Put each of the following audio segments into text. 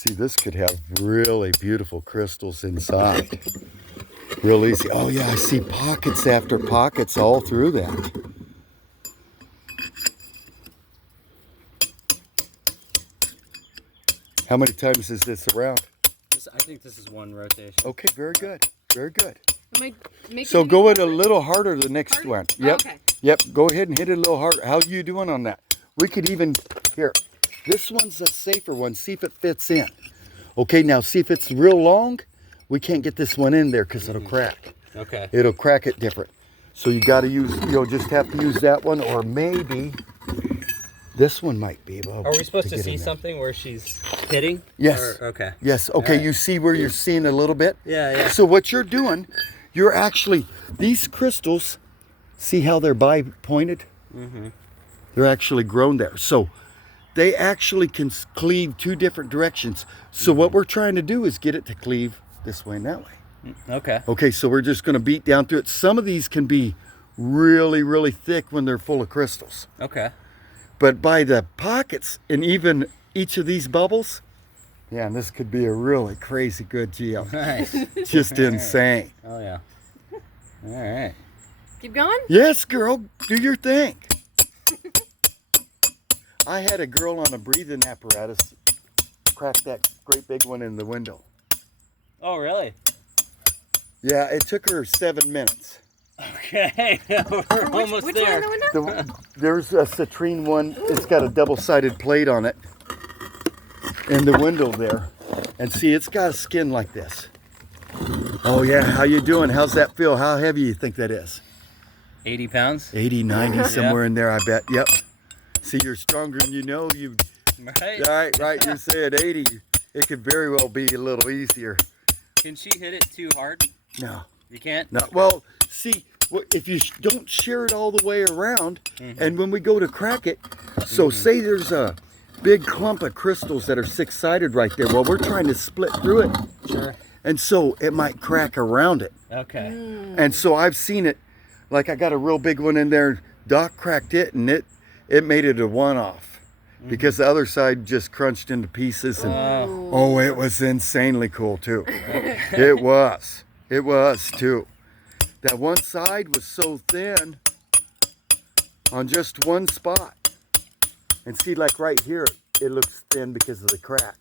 See, this could have really beautiful crystals inside. Real easy. Oh yeah, I see pockets after pockets all through that. How many times is this around? I think this is one rotation. Okay, very good. Very good. Am I making So any go it a progress? little harder the next Harder? one. Oh, Yep. okay. Yep. Go ahead and hit it a little harder. How you doing on that? We could even, here, this one's a safer one. See if it fits in. Okay, now see if it's real long. We can't get this one in there because it'll crack. Okay. It'll crack it different. So you got to use, you'll just have to use that one, or maybe this one might be able Are we supposed to get see in there. something where she's hitting? Yes. Or, okay. Yes. Okay, Alright. you see where you're seeing a little bit? Yeah, yeah. So what you're doing, you're actually, these crystals, see how they're bi-pointed? Mm-hmm. They're actually grown there. So they actually can cleave two different directions. So what we're trying to do is get it to cleave this way and that way. Okay. Okay, so we're just going to beat down through it. Some of these can be really, really thick when they're full of crystals. Okay. But by the pockets and even each of these bubbles, yeah, and this could be a really crazy good geode. Nice. Just insane. Oh yeah. All right. Keep going? Yes, girl, do your thing. I had a girl on a breathing apparatus crack that great big one in the window. Oh really? Yeah, it took her 7 minutes. Okay. We're almost Which one there. in the window? There's a citrine one. It's got a double-sided plate on it in the window there. And see, it's got a skin like this. Oh yeah, how you doing? How's that feel? How heavy you think that is? 80 pounds. 80, 90, somewhere in there, I bet. Yep. See, you're stronger than you know. You. Right. Right. You're saying 80. It could very well be a little easier. Can she hit it too hard? No. You can't? No. Well, see, if you don't shear it all the way around, and when we go to crack it, so say there's a big clump of crystals that are six-sided right there. Well, we're trying to split through it. Sure. And so it might crack around it. Okay. And so I've seen it, like I got a real big one in there, Doc cracked it, and it made it a one-off. Because the other side just crunched into pieces. And oh, it was insanely cool too. It was. It was too. That one side was so thin on just one spot. And see, like right here, it looks thin because of the crack.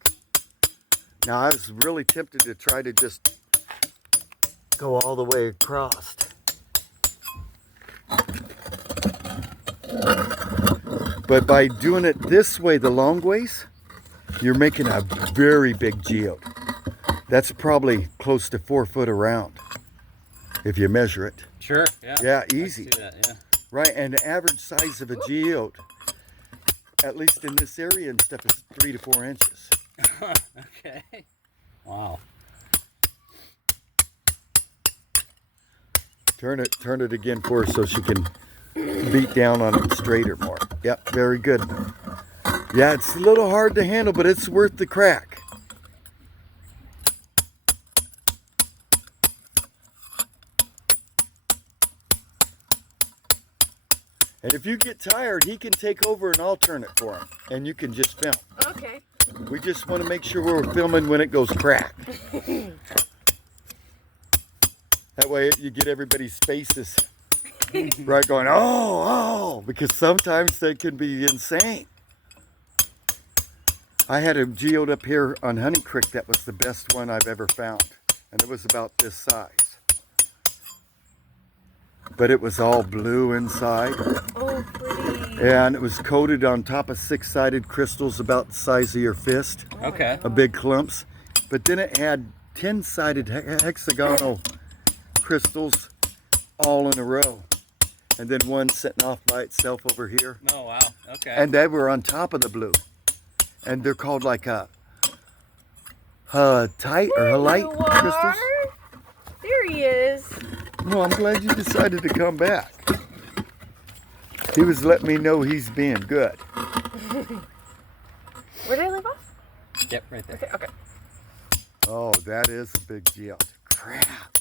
Now, I was really tempted to try to just go all the way across. But by doing it this way, the long ways, you're making a very big geode. That's probably close to 4 foot around, if you measure it. Sure. Yeah. Yeah, I can easy. see that, yeah. Right, and the average size of a geode, at least in this area and stuff, is 3 to 4 inches. Okay. Wow. Turn it again for her so she can beat down on it straighter more. Yep, very good. Yeah, it's a little hard to handle, but it's worth the crack. And if you get tired, he can take over and I'll turn it for him. And you can just film. Okay. We just want to make sure we're filming when it goes crack. That way you get everybody's faces right going, oh, because sometimes they can be insane. I had a geode up here on Honey Creek that was the best one I've ever found. And it was about this size. But it was all blue inside. Oh, pretty. Yeah, and it was coated on top of 6-sided crystals about the size of your fist. Okay. A big clumps. But then it had 10-sided hexagonal crystals all in a row. And then one sitting off by itself over here. Oh, wow. Okay. And they were on top of the blue. And they're called like tight or halite crystals. There he is. No, I'm glad you decided to come back. He was letting me know he's being good. Where did I leave off? Yep, right there. Okay. Oh, that is a big geode. Crap.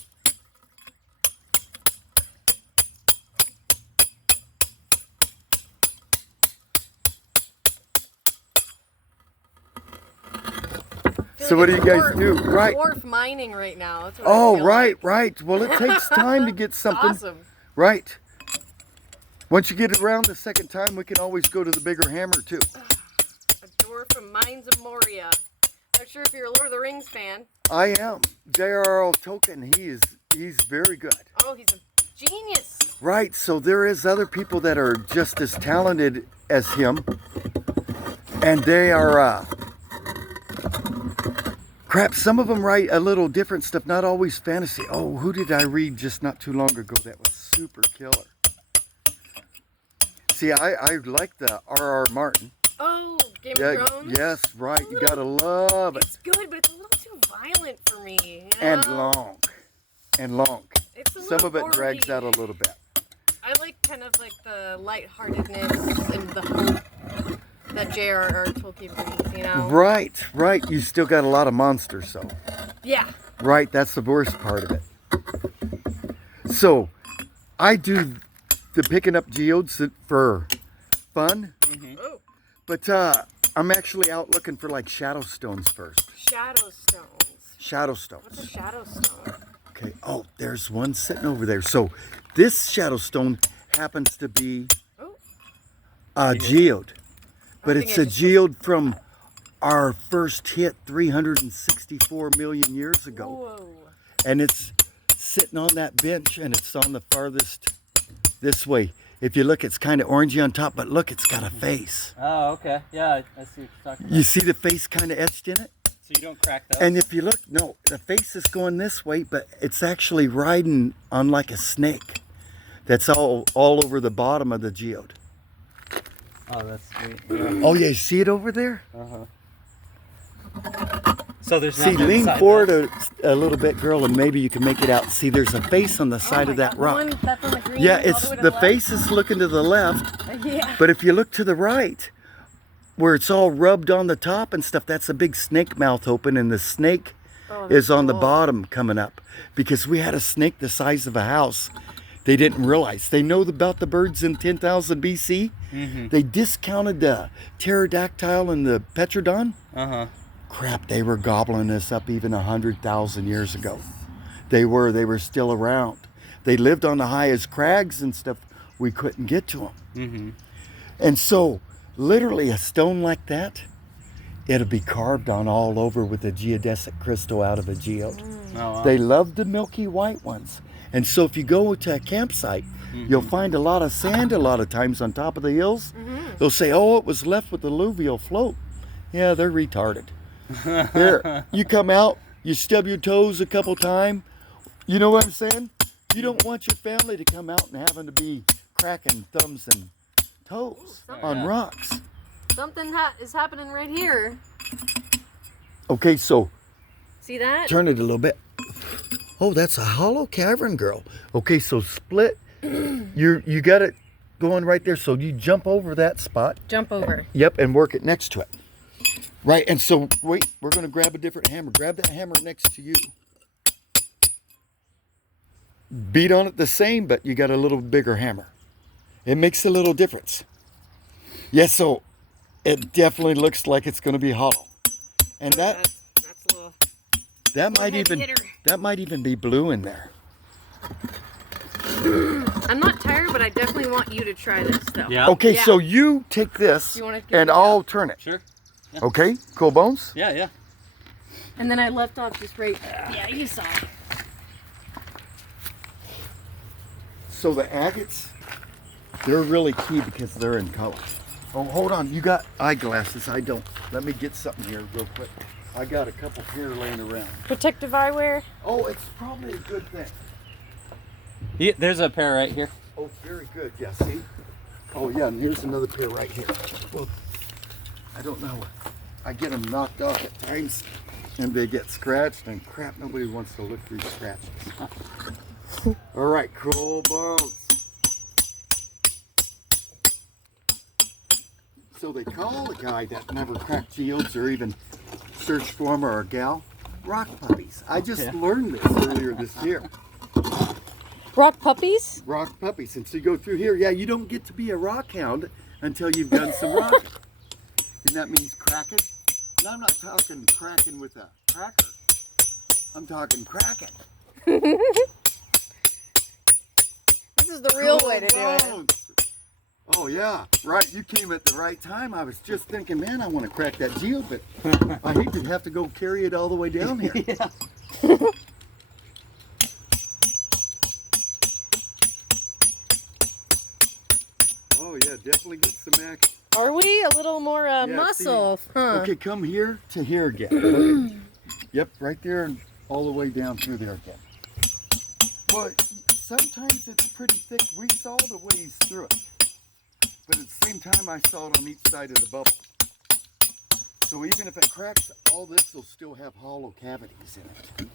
So what do you guys do? Right. Dwarf mining right now. That's what I Oh, feel right, like. right. Well, it takes time to get something. Awesome. Right. Once you get around the second time, we can always go to the bigger hammer too. A dwarf from Mines of Moria. Not sure if you're a Lord of the Rings fan. I am. J.R.R. Tolkien, he's very good. Oh, he's a genius. Right, so there is other people that are just as talented as him. And they are, crap, some of them write a little different stuff, not always fantasy. Oh, who did I read just not too long ago that was super killer? See, I like the R.R. Martin. Oh, Game of Thrones? Yes, right, you gotta love it. It's good, but it's a little too violent for me. You And know? long. And long. It's a Some little of it gory. drags out a little bit. I like kind of like the lightheartedness and the hope that J.R.R. Tolkien brings, you know? Right, right. You still got a lot of monsters, though. Yeah. Right, that's the worst part of it. So, I do the picking up geodes for fun, Oh, but I'm actually out looking for like shadow stones first. shadow stones. Shadow What's a stones. shadow stone? Okay, oh, there's one sitting over there. So, this shadow stone happens to be Oh, a geode. But I think it's I a just- geode from our first hit 364 million years ago. whoa. And it's sitting on that bench and it's on the farthest this way. If you look, it's kind of orangey on top, but look, it's got a face. Oh, okay. Yeah, I see what you're talking about. You see the face kind of etched in it? So you don't crack those? And if you look, no, the face is going this way, but it's actually riding on like a snake. That's all over the bottom of the geode. Oh, that's sweet. Yeah. Oh yeah, you see it over there? Uh-huh. So there's See, nothing lean inside forward that. a little bit, girl, and maybe you can make it out. See, there's a face on the side Oh of my that God, rock. the one that's on the green, Yeah, all it's way to the left? face is looking to the left, Yeah. but if you look to the right, where it's all rubbed on the top and stuff, that's a big snake mouth open, and the snake Oh, is on the cool. bottom coming up. Because we had a snake the size of a house. They didn't realize. They know about the birds in 10,000 BC. They discounted the pterodactyl and the petrodon. Uh-huh. Crap, they were gobbling us up even 100,000 years ago. They were still around. They lived on the highest crags and stuff. We couldn't get to them. Mm-hmm. And so, literally a stone like that, it'll be carved on all over with a geodesic crystal out of a geode. Oh, wow. They love the milky white ones. And so if you go to a campsite, you'll find a lot of sand a lot of times on top of the hills. They'll say, oh, it was left with the alluvial float. Yeah, they're retarded. Here, you come out, you stub your toes a couple times. You know what I'm saying? You don't want your family to come out and having to be cracking thumbs and toes on yeah. rocks. Something is happening right here. Okay, so See that? turn it a little bit. Oh, that's a hollow cavern, girl. Okay, so split. You got it going right there. So you jump over that spot. Jump over. Yep, and work it next to it. Right, and so wait, we're gonna grab a different hammer. Grab that hammer next to you. Beat on it the same, but you got a little bigger hammer. It makes a little difference. Yes, so it definitely looks like it's gonna be hollow. And That's a little. that might heavy even hitter. be blue in there. I'm not tired, but I definitely want you to try this, though. Yeah. Okay, Yeah. so you take this You wanna give and it a I'll turn it. Sure. Okay, cool bones? Yeah, yeah. And then I left off just right. Yeah, you saw it. So the agates, they're really key because they're in color. Oh, hold on, you got eyeglasses, I don't. Let me get something here real quick. I got a couple here laying around. Protective eyewear. Oh, it's probably a good thing. Yeah, there's a pair right here. Oh, very good, yeah, see? Oh yeah, and here's another pair right here. Well, I don't know. I get them knocked off at times and they get scratched and crap, nobody wants to look through scratches. All right, cool bones. So they call a guy that never cracked geodes or even searched for them, or a gal, rock puppies. I just learned this earlier this year. Rock puppies? Rock puppies. And so you go through here, yeah, you don't get to be a rock hound until you've done some rocking. And that means cracking, And I'm not talking cracking with a cracker. I'm talking cracking. This is the real way to do it. Bones. Oh yeah, right. You came at the right time. I was just thinking, man, I want to crack that geode, but I hate to have to go carry it all the way down here. Yeah. Oh yeah, definitely get some action. Are we a little more muscle? Huh? Okay, come here to here again. Yep, right there and all the way down through there again. But sometimes it's pretty thick. We saw the ways through it. But at the same time, I saw it on each side of the bubble. So even if it cracks, all this will still have hollow cavities in it.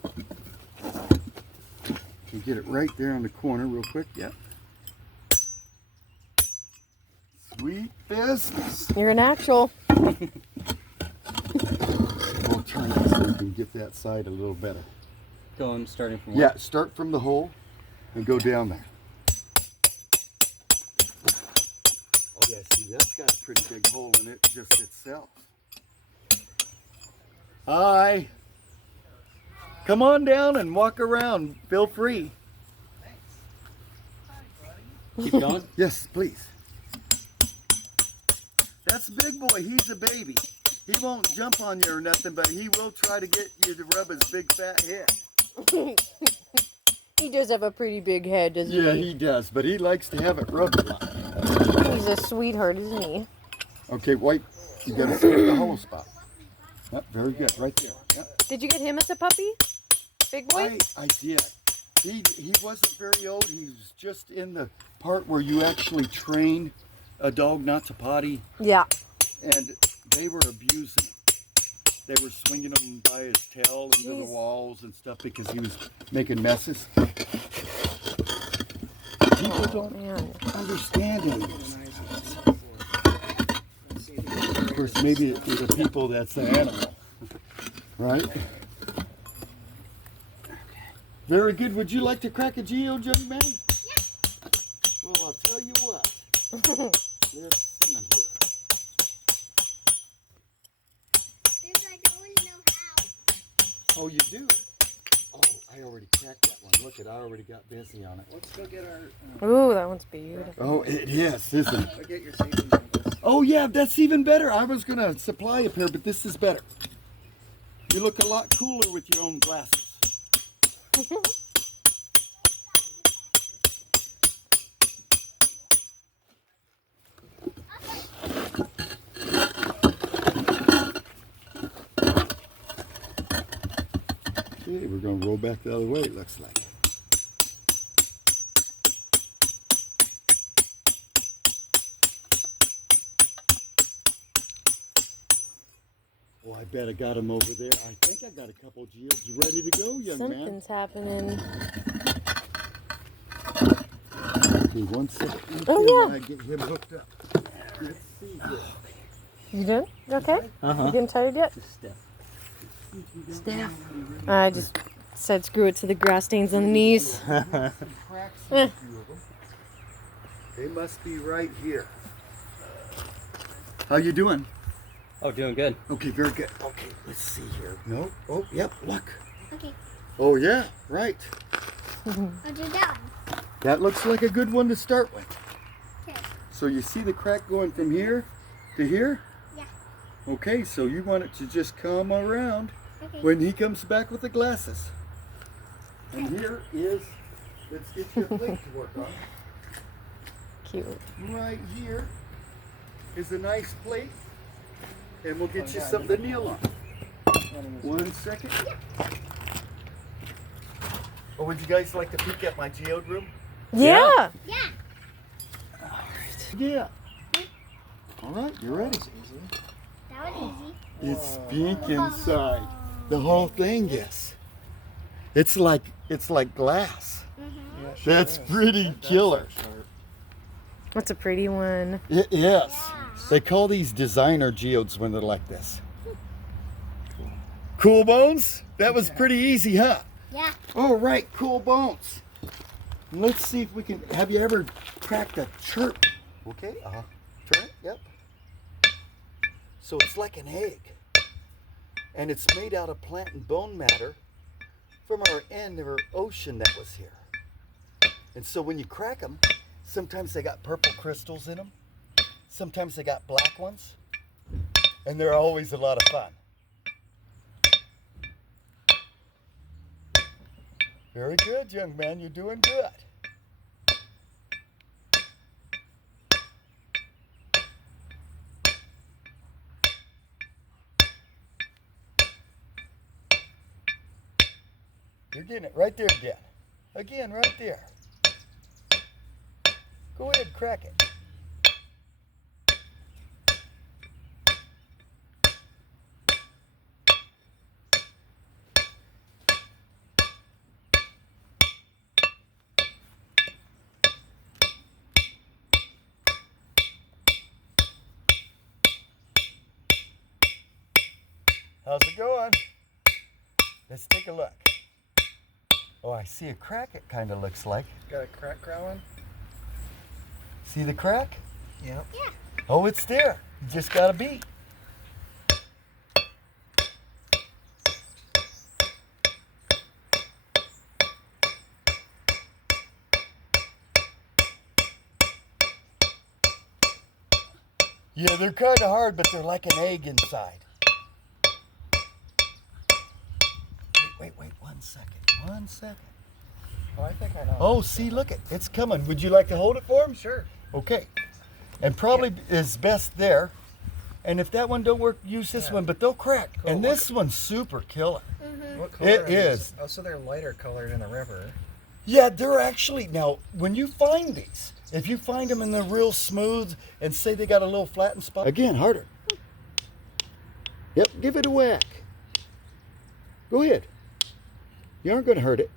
You get it right there on the corner real quick. Yep. Sweet business. You're an actual. We'll turn it so we can get that side a little better. Going starting from Yeah, start from the hole and go down there. Oh yeah, see, that's got a pretty big hole in it just itself. Hi. Come on down and walk around. Feel free. Keep going. Yes, please. That's Big Boy. He's a baby. He won't jump on you or nothing, but he will try to get you to rub his big fat head. He does have a pretty big head, doesn't Yeah, he? he does, but he likes to have it rubbed a lot. He's a sweetheart, isn't he? Okay, wait. You gotta stick the hollow spot. Yep, very good. Right there. Yep. Did you get him as a puppy? Big boy? I did. He wasn't very old. He was just in the part where you actually train a dog not to potty, Yeah. and they were abusing him. They were swinging him by his tail into the walls and stuff because he was making messes. People don't understand any of this. Of course, maybe the people that's the animal, right? Very good. Would you like to crack a geode, young man? Yeah. Well, I'll tell you what. Let's see here. Because I don't know how. Oh, you do? Oh, I already cracked that one. Look, I already got busy on it. Let's go get our. Ooh, that one's beautiful. Oh, it is, isn't it? Go get your savings on this. Oh, yeah, that's even better. I was going to supply a pair, but this is better. You look a lot cooler with your own glasses. Okay, we're going to roll back the other way, it looks like. Oh, I bet I got him over there. I think I got a couple geodes ready to go, young man. Something's happening. Okay, 1 second. Oh, yeah. I get him hooked up. Let's see here. You done? Okay? Uh-huh. You getting tired yet? Just step. I just said screw it to the grass stains on the knees. Cracks in a few of them. They must be right here. How you doing? Oh, doing good. Okay, very good. Okay, let's see here. No. Oh, yep. Look. Okay. Oh, yeah. Right. What you done? That looks like a good one to start with. Okay. So you see the crack going from here to here? Yeah. Okay, so you want it to just come around Okay. when he comes back with the glasses. And here is, let's get your plate to work on. Cute. Right here is a nice plate, and we'll get you something to kneel on. 1 second. Oh, would you guys like to peek at my geode room? Yeah. Yeah. Yeah. All right, you ready? That was easy. It's pink inside. The whole thing is. It's like glass. Mm-hmm. That's pretty killer. That's a pretty one. It is. They call these designer geodes when they're like this. Cool bones? That was pretty easy, huh? Yeah. All right, cool bones. Let's see if we can. Have you ever cracked a chirp? Okay. Turn it. Yep. So it's like an egg. And it's made out of plant and bone matter from our end of our ocean that was here. And so when you crack them, sometimes they got purple crystals in them. Sometimes they got black ones. And they're always a lot of fun. Very good, young man. You're doing good. You're getting it right there again. Again, right there. Go ahead, crack it. How's it going? Let's take a look. Oh, I see a crack, it kind of looks like. Got a crack growing? See the crack? Yep. Yeah. Oh, it's there. You just got to be. Yeah, they're kind of hard, but they're like an egg inside. Wait, 1 second. 1 second. Oh, I think I know. Oh, see, look it. It's coming. Would you like to hold it for him? Sure. Okay. And probably is best there. And if that one don't work, use this one, but they'll crack. Cool. And this one's super killer. What color It are these? is. Oh, so they're lighter colored in the river. Yeah, they're actually, now, when you find these, if you find them and they're real smooth and say they got a little flattened spot. Again, harder. Yep, give it a whack. Go ahead. You aren't going to hurt it.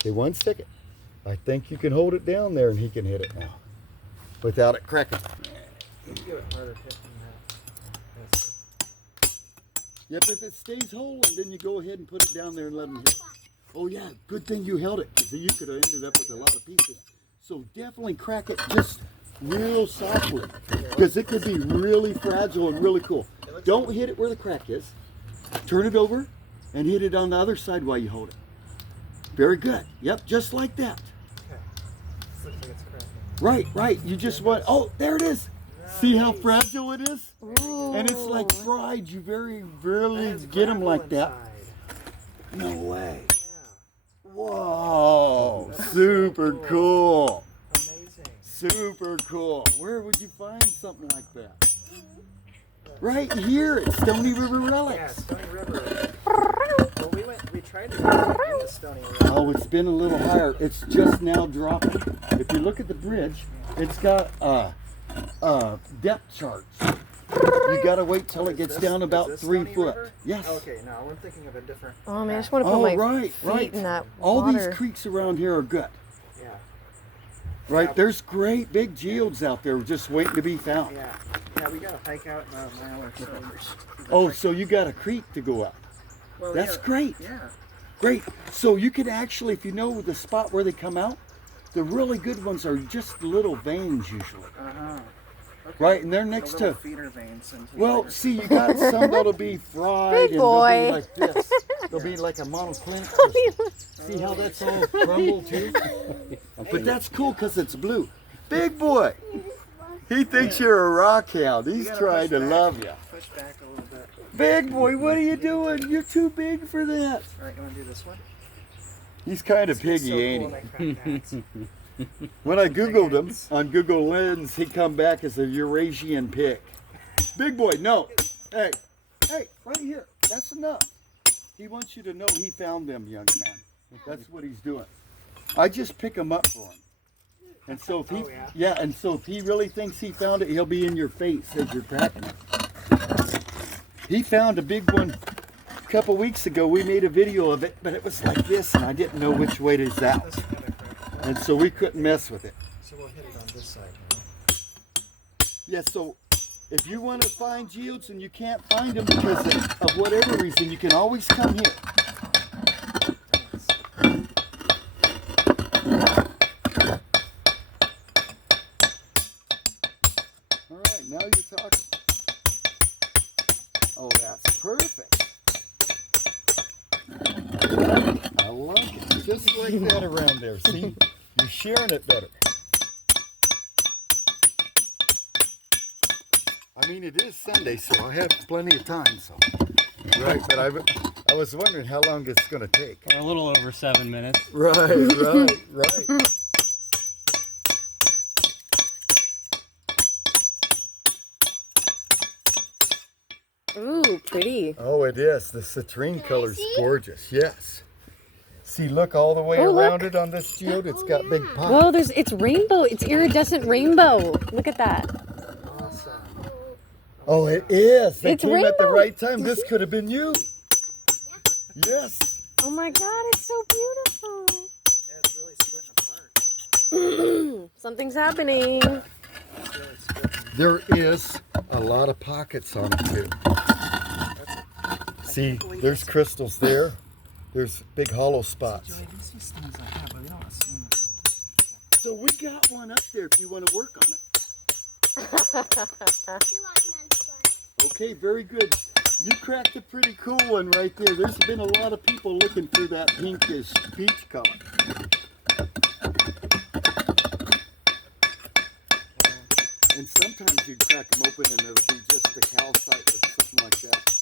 Okay, 1 second. I think you can hold it down there and he can hit it now without it cracking. You can give it harder kicking that. Yep, if it stays whole, and then you go ahead and put it down there and let him hit. Oh yeah, good thing you held it, because you could have ended up with a lot of pieces. So definitely crack it just real softly, because it could be really fragile and really cool. Don't hit it where the crack is. Turn it over and hit it on the other side while you hold it. Very good. Yep, just like that. Okay. This looks like it's cracking. Right. You just want, oh, there it is. See how fragile it is? Ooh. And it's like fried. You very rarely There's get them gravel like that. inside. No way. Yeah. Whoa, That's so super cool. cool. Amazing. Super cool. Where would you find something like that? Right here at Stony River Yeah, Relics. Stony River. Well, we tried to go in the Stony River. Oh, it's been a little higher. It's just now dropping. If you look at the bridge, it's got depth charts. You gotta wait till it gets down about Is this 3 Stony foot. River? Yes. Okay, now I'm thinking of a different. Oh man, I just want to put Oh, my right. feet in that All water. these creeks around here are good. Yeah. Right? Yeah. There's great big geodes out there just waiting to be found. Yeah. Yeah, we gotta hike out about a mile or so. Oh, so you got a creek to go up. Well, That's yeah. great. Yeah. Great. So you can actually, if you know the spot where they come out, the really good ones are just little veins usually. Uh-huh. Okay. Right? And they're The next little to, feeder veins into the well, river. see, you got some that'll be fried Big and boy. they'll be like this. They'll be like a monoclinic crystal. See how that's all crumbled too? But that's cool because it's blue. Big boy. He thinks you're a rockhound. You He's gotta trying push to back. love you. Push back a little bit. Big boy, what are you doing? You're too big for that. All right, you want to do this one? He's kind of It's piggy, so ain't cool he? when I crack bats. When I Googled him on Google Lens, he come back as a Eurasian pig. Big boy, no. Hey, right here. That's enough. He wants you to know he found them, young man. That's what he's doing. I just pick them up for him. And so if he, Oh, yeah? and so if he really thinks he found it, he'll be in your face as you're cracking it. He found a big one a couple weeks ago. We made a video of it, but it was like this, and I didn't know which way to out. This kind of crack. And so we couldn't mess with it. So we'll hit it on this side. Yeah, so if you want to find geodes and you can't find them because of whatever reason, you can always come here. perfect. I love it. Just like that around there. See, you're sharing it better. I mean, it is Sunday, so I have plenty of time. So, right, but I was wondering how long it's going to take. A little over 7 minutes. Right. Ooh, pretty. Oh, it is. The citrine color's gorgeous. Yes. See, look all the way Oh, around look. it on this geode. It's got big pops. Whoa, it's rainbow. It's iridescent rainbow. Look at that. Awesome. Oh, it is. They It's came at the rainbow. right time. This could have been you. Yes. Oh my God, it's so beautiful. Yeah, it's really splitting apart. Something's happening. It's really splitting. There is a lot of pockets on it too. See, there's crystals there. There's big hollow spots. Joey, we see stones like that, but we don't assume that. So we got one up there if you want to work on it. You're walking on the floor. Okay, very good. You cracked a pretty cool one right there. There's been a lot of people looking for that pinkish peach color. And sometimes you crack them open and it'll be just a calcite or something like that.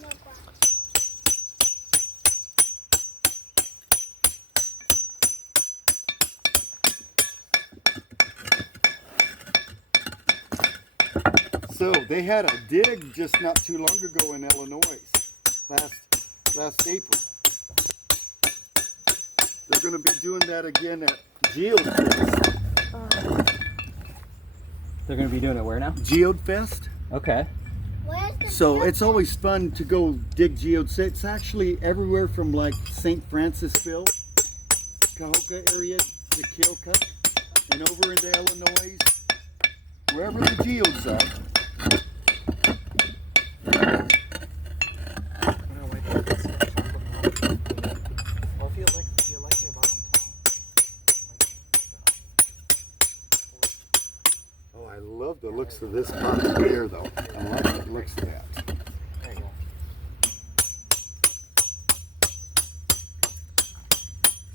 No glass. So they had a dig just not too long ago in Illinois, last April. They're going to be doing that again at Geode Fest. They're going to be doing it where now? Geode Fest. Okay. Where's the So field? it's always fun to go dig geodes. It's actually everywhere from like St. Francisville, Cahokia area to Keokuk, and over into Illinois, wherever the geodes are. You know, like, it's a chocolate milk. Well, if you like your bottom Oh, I love the looks of this pot here, though. I like the looks of that. there you go.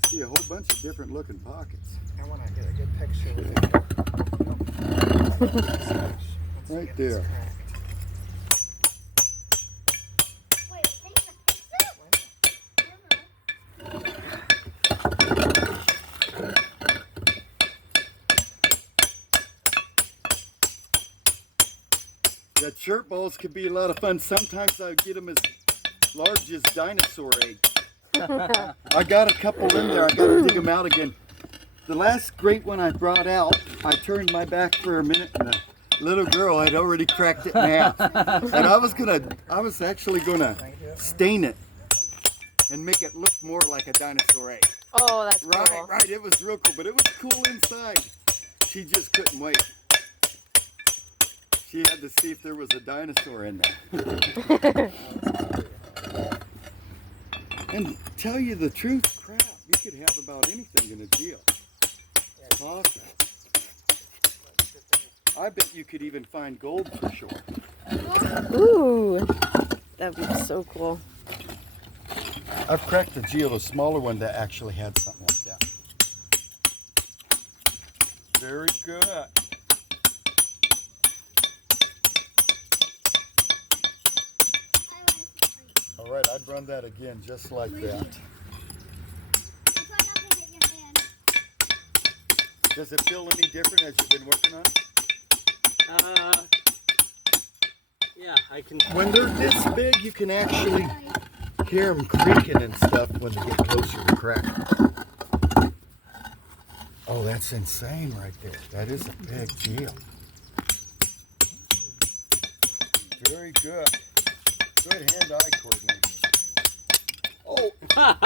See a whole bunch of different looking pockets. I want to get a good picture with it. Right there. Wait, take the picture? That shirt balls could be a lot of fun. Sometimes I get them as large as dinosaur eggs. I got a couple in there. I got to dig them out again. The last great one I brought out, I turned my back for a minute and the little girl had already cracked it in half. And I was actually gonna stain it and make it look more like a dinosaur egg. Oh, that's cool. Right, it was real cool, but it was cool inside. She just couldn't wait. She had to see if there was a dinosaur in there. And tell you the truth, crap, you could have about anything in a deal. Awesome. I bet you could even find gold for sure. Ooh, that'd be so cool. I've cracked a geode, a smaller one that actually had something like that. Very good. All right, I'd run that again just like that. Does it feel any different as you've been working on it? Yeah, I can. When they're this big, you can actually hear them creaking and stuff when they get closer to cracking. Oh, that's insane right there. That is a big deal. Very good. Good hand-eye coordination. Oh, God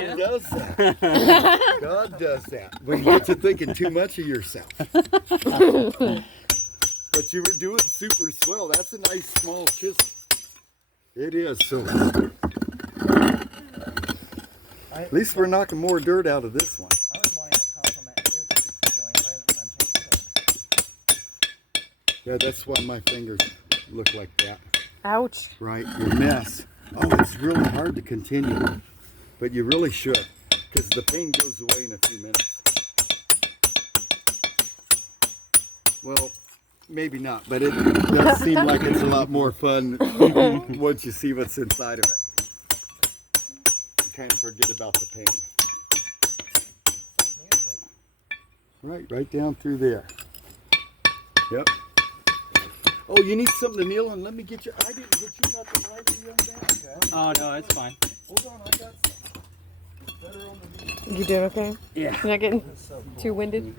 Yeah. does that. God does that. When you get to thinking too much of yourself. But you were doing super swell. That's a nice small chisel. It is. So at least we're knocking more dirt out of this one. I was wanting to compliment you because you're doing Yeah, that's why my fingers look like that. Ouch. Right, your mess. Oh, it's really hard to continue, but you really should, because the pain goes away in a few minutes. Well, maybe not, but it does seem like it's a lot more fun once you see what's inside of it. You kind of forget about the pain. Right down through there. Yep. Oh, you need something to kneel on? Let me get you. I didn't get you nothing lighter, young man. Okay. Oh no, it's fine. Hold on, I got some. It's better on the knee. You doing okay? Yeah. You're not getting too winded?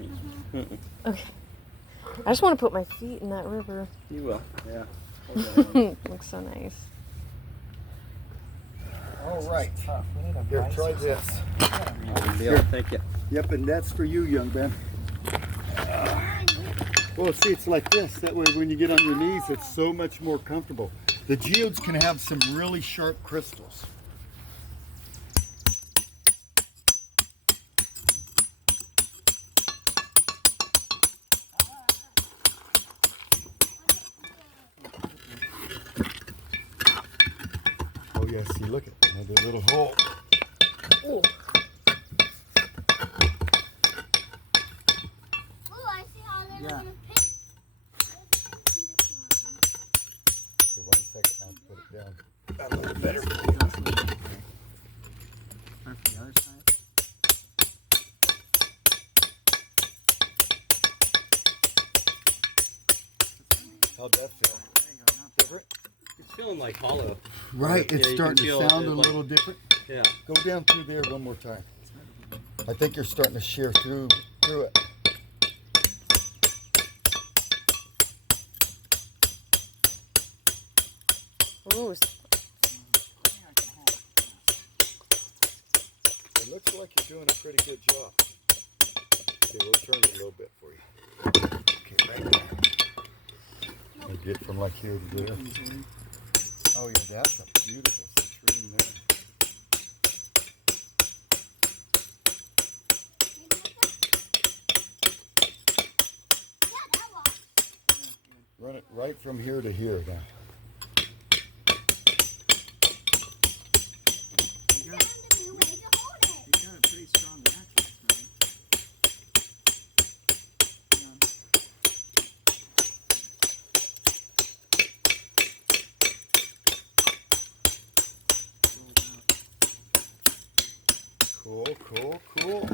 Okay. I just want to put my feet in that river. You will. Yeah. Looks so nice. All right. We need a Here, bicycle. try this. Deal. Thank you. Yep, and that's for you, young man. Well, see, it's like this. That way, when you get on your knees, it's so much more comfortable. The geodes can have some really sharp crystals. Oh, yeah, see, look at another little hole. Ooh. Oh, I see how they're Yeah. gonna pick. Okay, 1 second, I'll put it down. A little better. Try for the other side. How'd that feel? There you go. Now Different? It's feeling like hollow. Right, Yeah, it's you starting can to feel sound it, a like- little different. Yeah. Go down through there one more time. I think you're starting to shear through it. Ooh. It looks like you're doing a pretty good job. Okay, we'll turn it a little bit for you. Okay, right there. We'll get from like here to there. Oh yeah, that's a beautiful citrine there. Yeah, that walks. Run it right from here to here now. you Found got, a new way to hold it. you got a pretty strong reaction, right? Cool, cool, cool.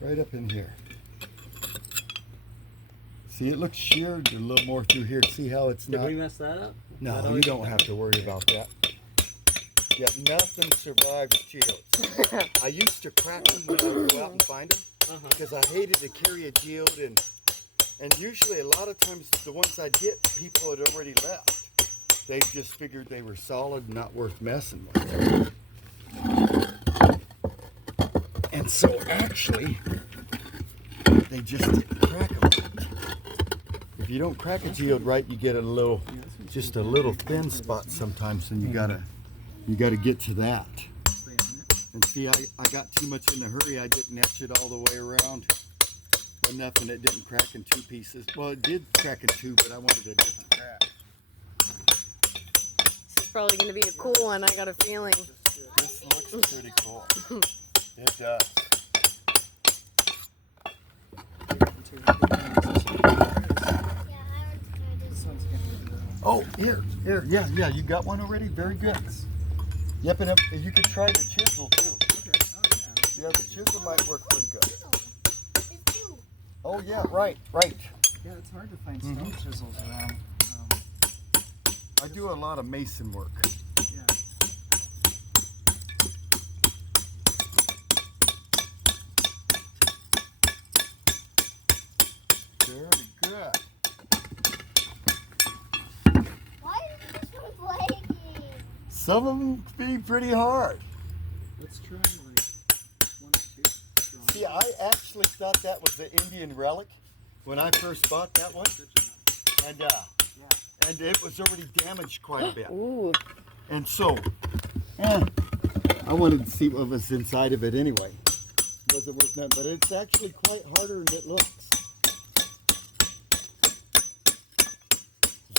Right up in here. See, it looks sheared a little more through here. See how it's Did not? we mess that up? No, That you always- don't have to worry about that. Yeah, nothing survives geodes. I used to crack them when I would go out and find them Uh-huh. because I hated to carry a geode, and usually a lot of times the ones I'd get, people had already left. They just figured they were solid, not worth messing with. And so actually, they just didn't crack them right. If you don't crack a geode right, you get a little, just a little thin spot sometimes, and you gotta get to that. Stay on it. And see, I got too much in a hurry. I didn't etch it all the way around enough, and it didn't crack in two pieces. Well, it did crack in two, but I wanted a different crack. This is probably going to be a cool one, I got a feeling. This looks pretty cool. It does. Yeah, I already This one's gonna be the Oh, here. Yeah, you got one already? Very good. Yep, and you could try the chisel too. okay. Oh Yeah, the chisel might work pretty good. It's two. Oh yeah, right. yeah. It's hard to find stone chisels around. I do a lot of mason work. Yeah. Very good. Why is this one flaking? Some of them be pretty hard. Let's try like 1 or 2. Strong. See, I actually thought that was the Indian relic when I first bought that one, Good job. and Yeah. and it was already damaged quite a bit. Ooh. And so, I wanted to see what was inside of it anyway. wasn't worth nothing, but it's actually quite harder than it looks.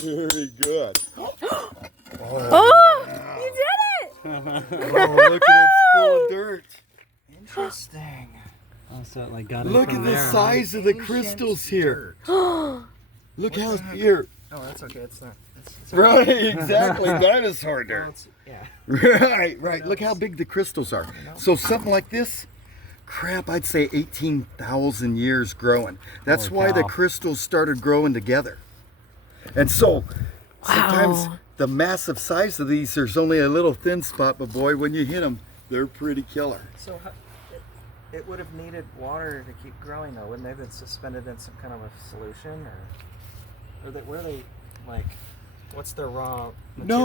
Very good. Oh, you did it! Oh, look at it, it's full of dirt. Interesting. Oh, so it like got in Look from at the there, size of the crystals here. Look how here. Oh, that's okay. It's not. It's Right, exactly. Dinosaur Well, dirt. yeah. Right. Look how big the crystals are. So something like this, crap, I'd say 18,000 years growing. That's Holy why the cow. crystals started growing together. And so sometimes the massive size of these, there's only a little thin spot, but boy, when you hit them, they're pretty killer. So it would have needed water to keep growing, though. Wouldn't they have been suspended in some kind of a solution, or were they like, what's their raw material? No.